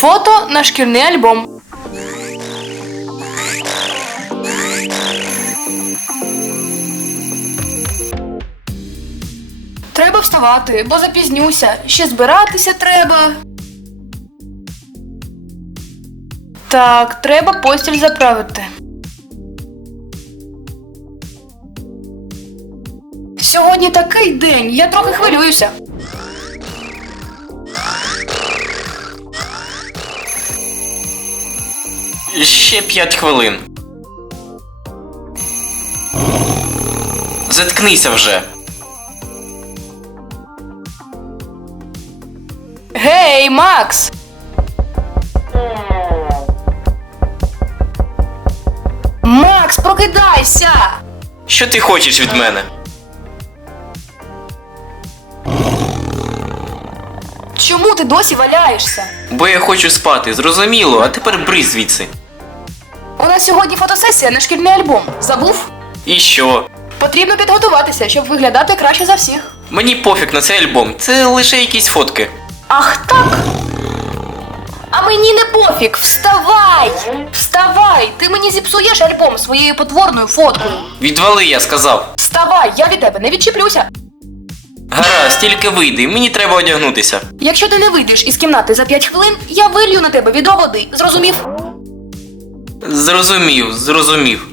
Фото на шкільний альбом. Треба вставати, бо запізнюся. Ще збиратися треба. Так, треба постіль заправити. Сьогодні такий день, я трохи хвилююся. Ще 5 хвилин. Заткнися вже. Гей, Макс! Макс, прокидайся! Що ти хочеш від мене? Чому ти досі валяєшся? Бо я хочу спати, зрозуміло, а тепер бризь звідси. У нас сьогодні фотосесія на шкільний альбом. Забув? І що? Потрібно підготуватися, щоб виглядати краще за всіх. Мені пофіг на цей альбом, це лише якісь фотки. Ах так. А мені не пофіг, вставай! Вставай! Ти мені зіпсуєш альбом своєю потворною фоткою. Відвали, я сказав. Вставай, я від тебе не відчіплюся. Гаразд, тільки вийди, мені треба одягнутися. Якщо ти не вийдеш із кімнати за 5 хвилин, я вилью на тебе відро води. Зрозумів? Зрозумів, зрозумів.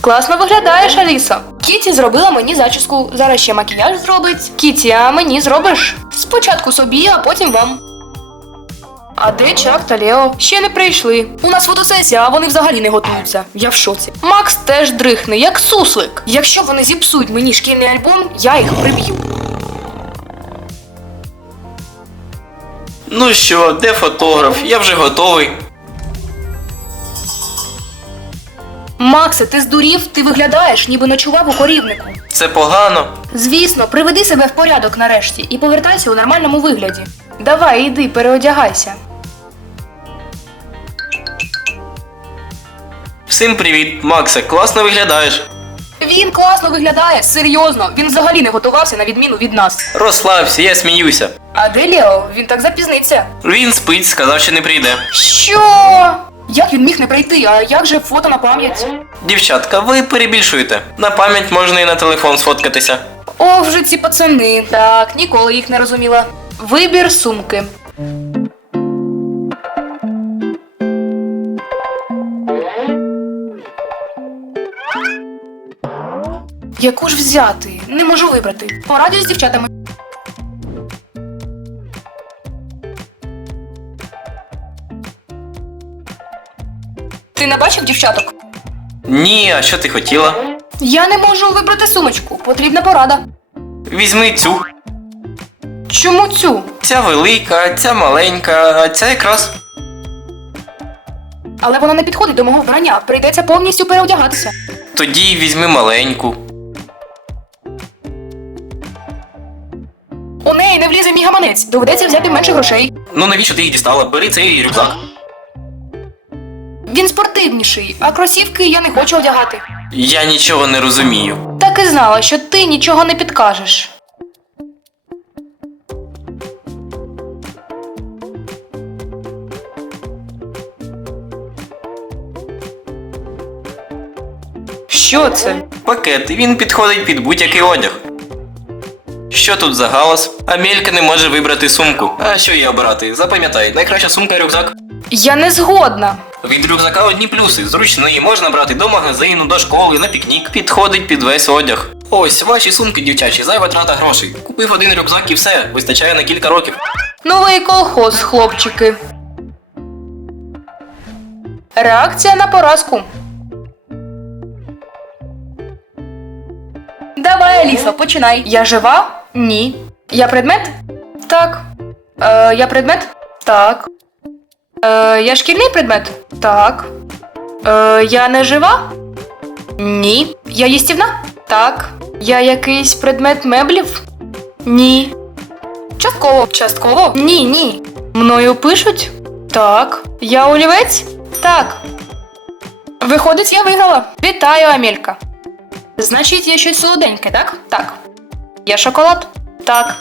Класно виглядаєш, Алісо. Кіті зробила мені зачіску. Зараз ще макіяж зробить. Кіті, а мені зробиш? Спочатку собі, а потім вам. А де Чак та Лео? Ще не прийшли. У нас фотосесія, а вони взагалі не готуються. Я в шоці. Макс теж дрихне, як суслик. Якщо вони зіпсують мені шкільний альбом, я їх приб'ю. Ну що, де фотограф? Я вже готовий. Максе, ти здурів, ти виглядаєш, ніби ночував у корівнику. Це погано. Звісно, приведи себе в порядок нарешті і повертайся у нормальному вигляді. Давай, іди, переодягайся. Всім привіт, Максе, класно виглядаєш. Він класно виглядає, серйозно. Він взагалі не готувався на відміну від нас. Розслабся, я сміюся. А де Лео? Він так запізниться. Він спить, сказав, що не прийде. Що? Як він міг не прийти? А як же фото на пам'ять? Дівчатка, ви перебільшуєте. На пам'ять можна і на телефон сфоткатися. О, вже ці пацани. Так, ніколи їх не розуміла. Вибір сумки. Яку ж взяти? Не можу вибрати. Порадюсь з дівчатами. Ти не бачив дівчаток? Ні, а що ти хотіла? Я не можу вибрати сумочку. Потрібна порада. Візьми цю. Чому цю? Ця велика, ця маленька, а ця якраз. Але вона не підходить до мого вбрання. Прийдеться повністю переодягатися. Тоді візьми маленьку. Не влізе мій гаманець. Доведеться взяти менше грошей. Ну навіщо ти їх дістала? Бери цей рюкзак. Він спортивніший, а кросівки я не хочу одягати. Я нічого не розумію. Так і знала, що ти нічого не підкажеш. Що це? Пакет, він підходить під будь-який одяг. Що тут за галас? Амелька не може вибрати сумку. А що їй обирати? Запам'ятай, найкраща сумка рюкзак. Я не згодна. Від рюкзака одні плюси. Зручний, можна брати до магазину, до школи, на пікнік. Підходить під весь одяг. Ось ваші сумки дівчачі, зайва трата грошей. Купив один рюкзак і все, вистачає на кілька років. Новий колхоз, хлопчики. Реакція на поразку. Давай, Алісо, починай. Я жива? Ні. Я предмет? Так. Е, я предмет? Так. Е, я шкільний предмет? Так. Е, я не жива? Ні. Я їстівна? Так. Я якийсь предмет меблів? Ні. Частково. Частково? Ні, ні. Мною пишуть? Так. Я олівець? Так. Виходить, я виграла. Вітаю, Амелька. Значить, я щось солоденьке, так? Так. Я шоколад? Так.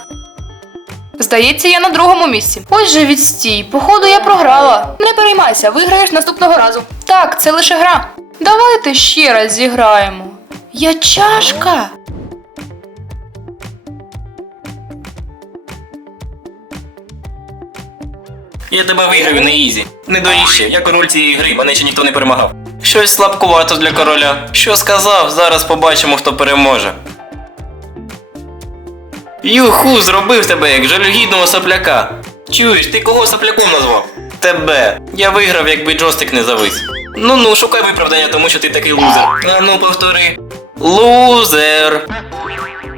Здається, я на другому місці. Ось же відстій. Походу, я програла. Не переймайся, виграєш наступного разу. Так, це лише гра. Давайте ще раз зіграємо. Я чашка. Я тебе виграю на ізі. Не доріжче, я король цієї гри, мене ще ніхто не перемагав. Щось слабкувато для короля. Що сказав, зараз побачимо, хто переможе. Юху, зробив тебе як жалюгідного сопляка. Чуєш, ти кого сопляком назвав? Тебе. Я виграв, якби джойстик не завис. Ну ну, шукай виправдання, тому що ти такий лузер. А ну повтори. Лузер.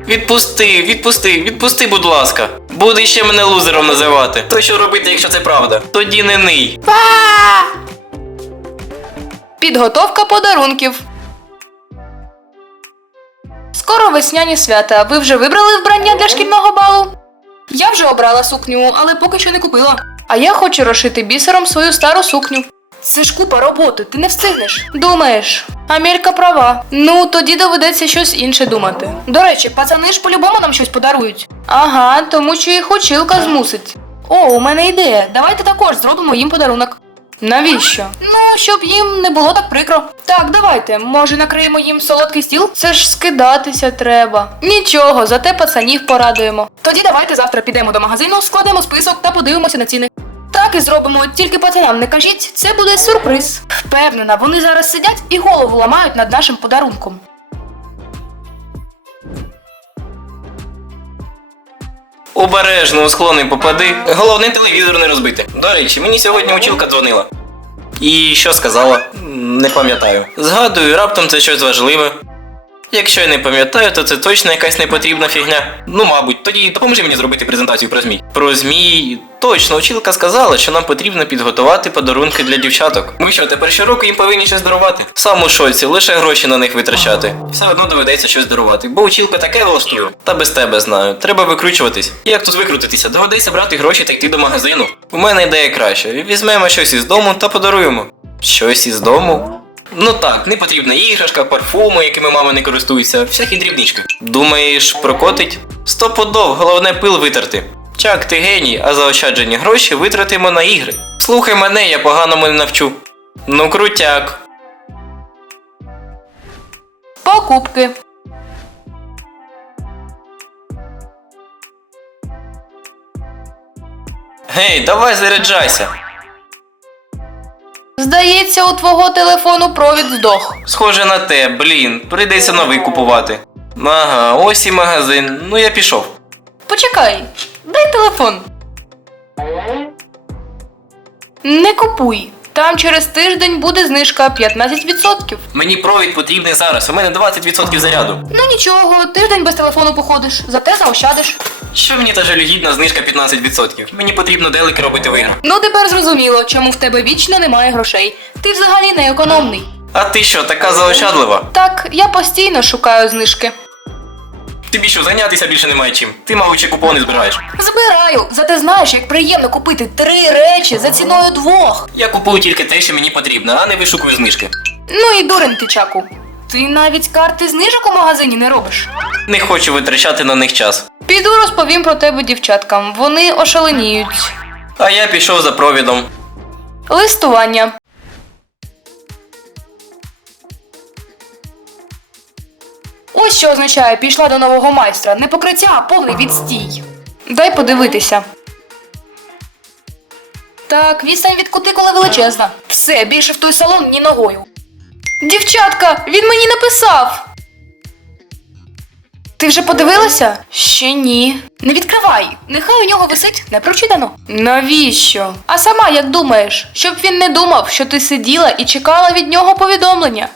Відпусти, відпусти, відпусти, будь ласка. Буде ще мене лузером називати. То що робити, якщо це правда? Тоді не ний. Підготовка подарунків. Скоро весняні свята. Ви вже вибрали вбрання для шкільного балу? Я вже обрала сукню, але поки що не купила. А я хочу розшити бісером свою стару сукню. Це ж купа роботи, ти не встигнеш. Думаєш, Амелька права. Ну, тоді доведеться щось інше думати. До речі, пацани ж по-любому нам щось подарують. Ага, тому що їх училка змусить. О, у мене ідея. Давайте також зробимо їм подарунок. Навіщо? Ну, щоб їм не було так прикро. Так, давайте. Може, накриємо їм солодкий стіл? Це ж скидатися треба. Нічого, зате пацанів порадуємо. Тоді давайте завтра підемо до магазину, складемо список та подивимося на ціни. Так і зробимо, тільки пацанам не кажіть, це буде сюрприз. Впевнена, вони зараз сидять і голову ламають над нашим подарунком. Обережно у склони попади. Головне телевізор не розбити. До речі, мені сьогодні училка дзвонила. І що сказала? Не пам'ятаю. Згадую, раптом це щось важливе. Якщо я не пам'ятаю, то це точно якась непотрібна фігня. Ну, мабуть, тоді допоможи мені зробити презентацію про змій. Про змій. Точно, училка сказала, що нам потрібно підготувати подарунки для дівчаток. Ми що, тепер щороку їм повинні щось дарувати? Сам у шоці, лише гроші на них витрачати. Все одно доведеться щось дарувати, бо училка таке влаштує. Та без тебе знаю. Треба викручуватись. Як тут викрутитися? Доведеться брати гроші та йти до магазину. У мене ідея краща. Візьмемо щось із дому та подаруємо. Щось із дому? Ну так, не потрібна іграшка, парфуми, якими мама не користується, всякі дрібнички. Думаєш, прокотить? Стопудов, головне пил витерти. Чак, ти геній, а заощаджені гроші витратимо на ігри. Слухай мене, я поганому не навчу. Ну крутяк. Покупки. Гей, давай заряджайся. Здається, у твого телефону провід здох. Схоже на те, блін, прийдеться новий купувати. Ага, ось і магазин. Ну я пішов. Почекай, дай телефон. Не купуй. Там через тиждень буде знижка 15%. Мені провід потрібний зараз, у мене 20% заряду. Ну нічого, тиждень без телефону походиш, зате заощадиш. Що мені та жалюгідна знижка 15%? Мені потрібно делики робити в іграх. Ну тепер зрозуміло, чому в тебе вічно немає грошей. Ти взагалі не економний. А ти що, така заощадлива? Так, я постійно шукаю знижки. Тобі що, зайнятися більше немає чим? Ти, мабуть, ще купони збираєш. Збираю, зате знаєш, як приємно купити три речі за ціною двох. Я купую тільки те, що мені потрібно, а не вишукую знижки. Ну і дурень ти, чаку. Ти навіть карти знижок у магазині не робиш. Не хочу витрачати на них час. Піду розповім про тебе дівчаткам. Вони ошаленіють. А я пішов за провідом. Листування. Ось що означає пішла до нового майстра. Не покриття, а повний відстій. Дай подивитися. Так, відстань від кутикули величезна. Все, більше в той салон ні ногою. Дівчатка, він мені написав. Ти вже подивилася? Ще ні. Не відкривай. Нехай у нього висить непрочитано. Навіщо? А сама як думаєш, щоб він не думав, що ти сиділа і чекала від нього повідомлення.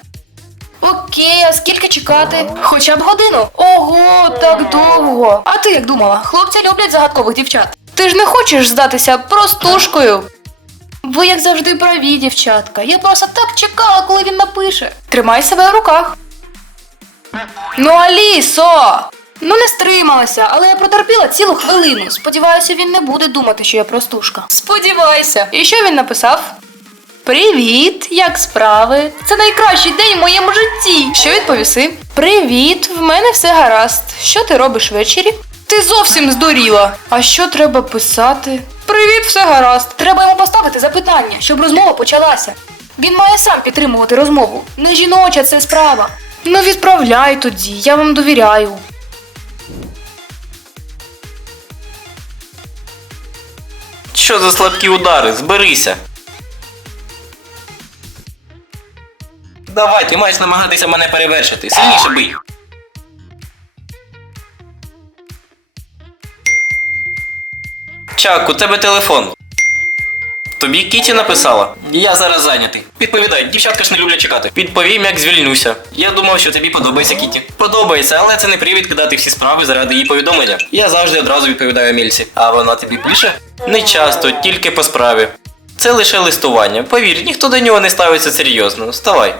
Окей, а скільки чекати? Хоча б годину. Ого, так довго. А ти як думала? Хлопці люблять загадкових дівчат. Ти ж не хочеш здатися простушкою. Ви, як завжди, праві, дівчатка. Я просто так чекала, коли він напише. Тримай себе в руках. Ну, Алісо! Ну не стрималася, але я протерпіла цілу хвилину. Сподіваюся, він не буде думати, що я простушка. Сподівайся. І що він написав? Привіт, як справи? Це найкращий день в моєму житті. Що відповіси? Привіт, в мене все гаразд. Що ти робиш ввечері? Ти зовсім здуріла. А що треба писати? Привіт, все гаразд. Треба йому поставити запитання, щоб розмова почалася. Він має сам підтримувати розмову. Не жіноча це справа. Ну відправляй тоді, я вам довіряю. Що за слабкі удари? Зберися. Давай, ти маєш намагатися мене перевершити. Сильніше бий. Чак, у тебе телефон. Тобі Кіті написала? Я зараз зайнятий. Відповідай, дівчатка ж не люблять чекати. Відповім, як звільнюся. Я думав, що тобі подобається Кіті. Подобається, але це не привід кидати всі справи заради її повідомлення. Я завжди одразу відповідаю Емільці. А вона тобі пише? Не часто, тільки по справі. Це лише листування. Повір, ніхто до нього не ставиться серйозно. Вставай.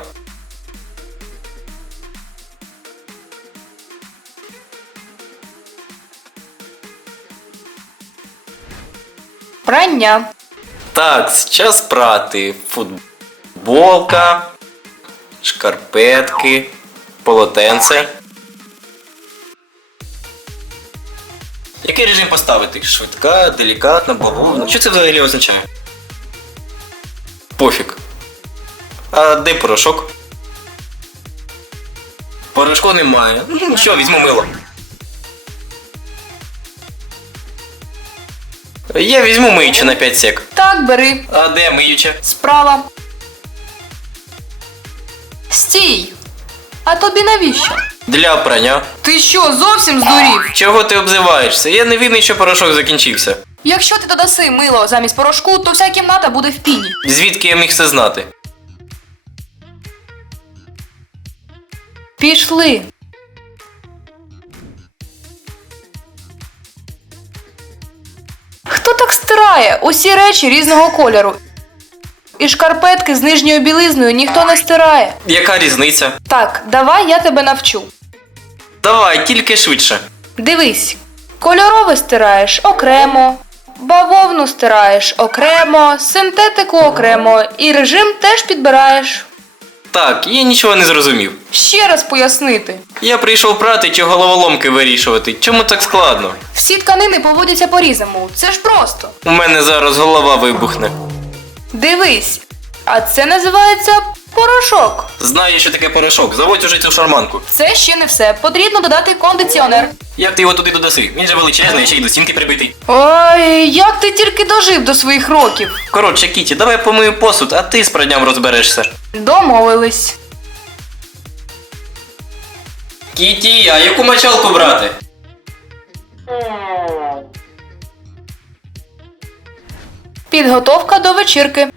Прання. Так, час прати. Футболка, шкарпетки, полотенце. Який режим поставити? Швидка, делікатна, бавовна. Що це взагалі означає? Пофіг. А де порошок? Порошку немає. Ну, Що, візьму мило. Я візьму миючу на 5 сек. Так, бери. А де миюча? Справа. Стій. А тобі навіщо? Для прання. Ти що, зовсім здурів? Чого ти обзиваєшся? Я не винний, що порошок закінчився. Якщо ти додаси мило замість порошку, то вся кімната буде в піні. Звідки я міг це знати? Пішли. Стирає? Усі речі різного кольору. І шкарпетки з нижньою білизною ніхто не стирає. Яка різниця? Так, давай я тебе навчу. Давай, тільки швидше. Дивись, кольорове стираєш окремо, бавовну стираєш окремо, синтетику окремо, і режим теж підбираєш. Так, я нічого не зрозумів. Ще раз пояснити. Я прийшов прати чи головоломки вирішувати. Чому так складно? Всі тканини поводяться по-різному. Це ж просто. У мене зараз голова вибухне. Дивись, а це називається порошок. Знаю, що таке порошок. Заводь уже цю шарманку. Це ще не все. Потрібно додати кондиціонер. Як ти його туди додаси? Він же величезний, ще й до стінки прибитий. Ой, як ти тільки дожив до своїх років. Коротше, Кіті, давай помию посуд, а ти з пранням розберешся. Домовились. Кіті, а яку мочалку брати? Підготовка до вечірки.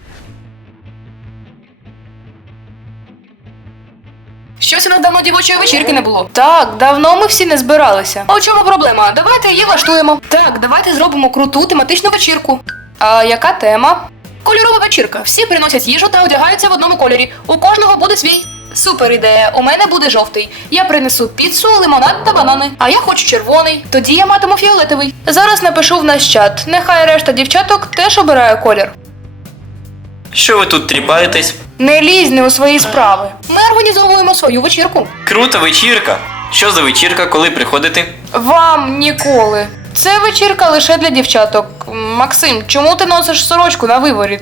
Щось у нас давно дівочої вечірки не було. Так, давно ми всі не збиралися. А у чому проблема? Давайте її влаштуємо. Так, давайте зробимо круту тематичну вечірку. А яка тема? Кольорова вечірка. Всі приносять їжу та одягаються в одному кольорі. У кожного буде свій. Супер ідея. У мене буде жовтий. Я принесу піцу, лимонад та банани. А я хочу червоний. Тоді я матиму фіолетовий. Зараз напишу в наш чат. Нехай решта дівчаток теж обирає колір. Що ви тут тріпаєтесь? Не лізь не у свої справи. Ми організовуємо свою вечірку. Крута вечірка. Що за вечірка, коли приходите? Вам ніколи. Це вечірка лише для дівчаток. Максим, чому ти носиш сорочку на виворіт?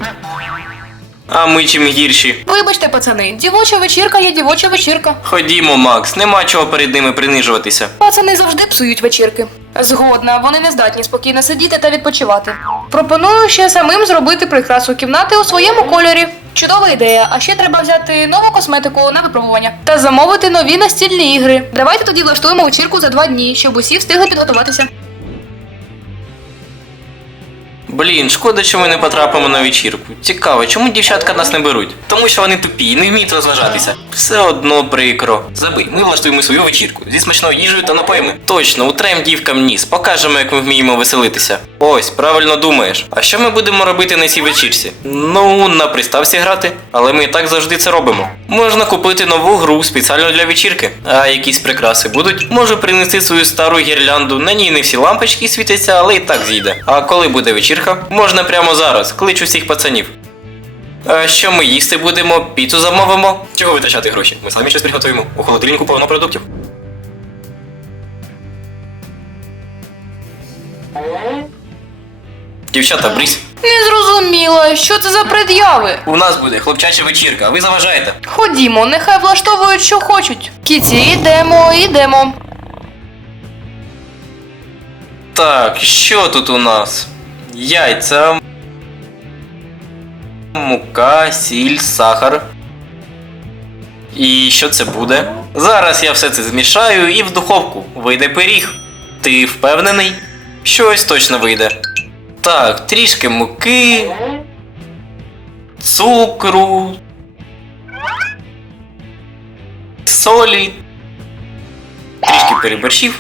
А ми чим гірші. Вибачте, пацани, дівоча вечірка є дівоча вечірка. Ходімо, Макс, нема чого перед ними принижуватися. Пацани завжди псують вечірки. Згодна, вони не здатні спокійно сидіти та відпочивати. Пропоную ще самим зробити прикрасу кімнати у своєму кольорі. Чудова ідея, а ще треба взяти нову косметику на випробування та замовити нові настільні ігри. Давайте тоді влаштуємо вечірку за два дні, щоб усі встигли підготуватися. Блін, шкода, що ми не потрапимо на вечірку. Цікаво, чому дівчатка нас не беруть? Тому що вони тупі і не вміють розважатися. Все одно прикро. Забий, ми влаштуємо свою вечірку зі смачною їжею та напоями. Точно, утрем дівкам ніс, покажемо, як ми вміємо веселитися. Ось, правильно думаєш. А що ми будемо робити на цій вечірці? Ну, на приставці грати, але ми і так завжди це робимо. Можна купити нову гру спеціально для вечірки. А якісь прикраси будуть? Можу принести свою стару гірлянду. На ній не всі лампочки світяться, але і так зійде. А коли буде вечірка? Можна прямо зараз. Кличу всіх пацанів. А що ми їсти будемо? Піцу замовимо? Чого витрачати гроші? Ми самі щось приготуємо. У холодильнику повно продуктів. Дівчата, брись. Не зрозуміла, що це за пред'яви. У нас буде хлопчача вечірка, ви заважаєте. Ходімо, нехай влаштовують, що хочуть. Кіті, йдемо, йдемо. Так, що тут у нас? Яйця. Мука, сіль, сахар. І що це буде? Зараз я все це змішаю і в духовку вийде пиріг. Ти впевнений? Щось точно вийде. Так, трішки муки. Цукру. Солі. Трішки переборщів.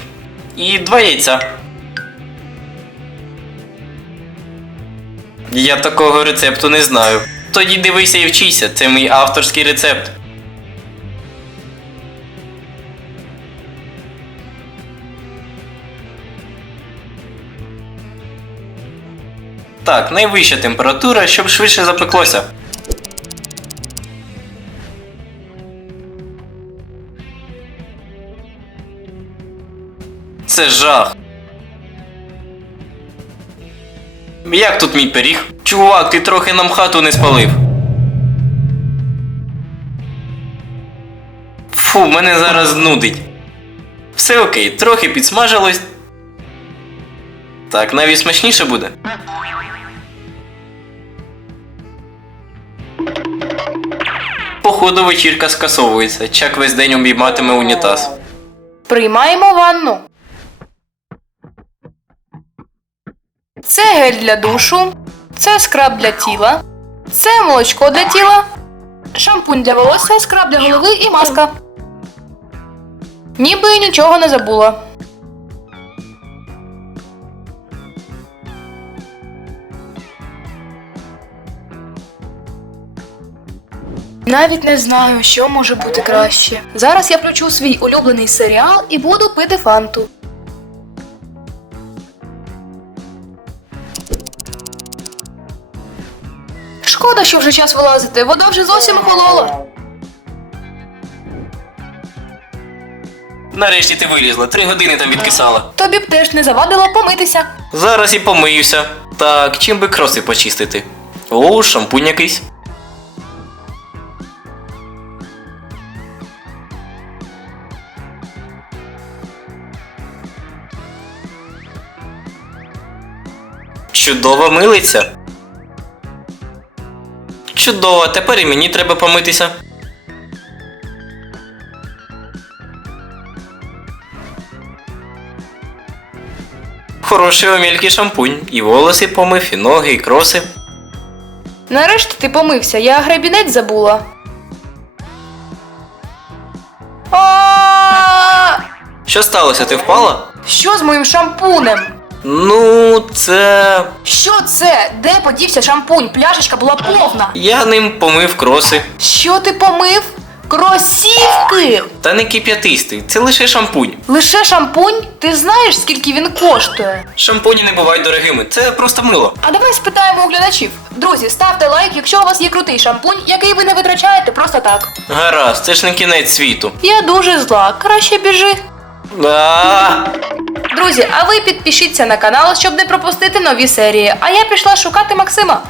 І два яйця. Я такого рецепту не знаю. Тоді дивися і вчися, це мій авторський рецепт. Так, найвища температура, щоб швидше запеклося. Це жах. Як тут мій пиріг? Чувак, ти трохи нам хату не спалив. Фу, мене зараз нудить. Все окей, трохи підсмажилось. Так, навіть смачніше буде. Походу, вечірка скасовується. Чак весь день обійматиме унітаз. Приймаємо ванну. Це гель для душу, це скраб для тіла, це молочко для тіла, шампунь для волосся, скраб для голови і маска. Ніби нічого не забула. Навіть не знаю, що може бути краще. Зараз я включу свій улюблений серіал і буду пити фанту. Шкода, що вже час вилазити, вода вже зовсім охолола. Нарешті ти вилізла, три години там відкисала. Тобі б теж не завадило помитися. Зараз і помиюся. Так, чим би кроси почистити? О, шампунь якийсь. Чудова милиця. Чудово, тепер і мені треба помитися. Хороший омільки шампунь. І волоси помив, і ноги, і кроси. Нарешті ти помився, я гребінець забула. Що сталося? Ти впала? Що з моїм шампунем? Ну, це. Що це? Де подівся шампунь? Пляшечка була повна. Я ним помив кроси. Що ти помив? Кросівки! Та не кип'ятистий, це лише шампунь. Лише шампунь? Ти знаєш, скільки він коштує? Шампуні не бувають дорогими, це просто мило. А давай спитаємо у глядачів. Друзі, ставте лайк, якщо у вас є крутий шампунь, який ви не витрачаєте просто так. Гаразд, це ж не кінець світу. Я дуже зла, краще біжи. Друзі, а ви підпишіться на канал, щоб не пропустити нові серії. А я пішла шукати Максима.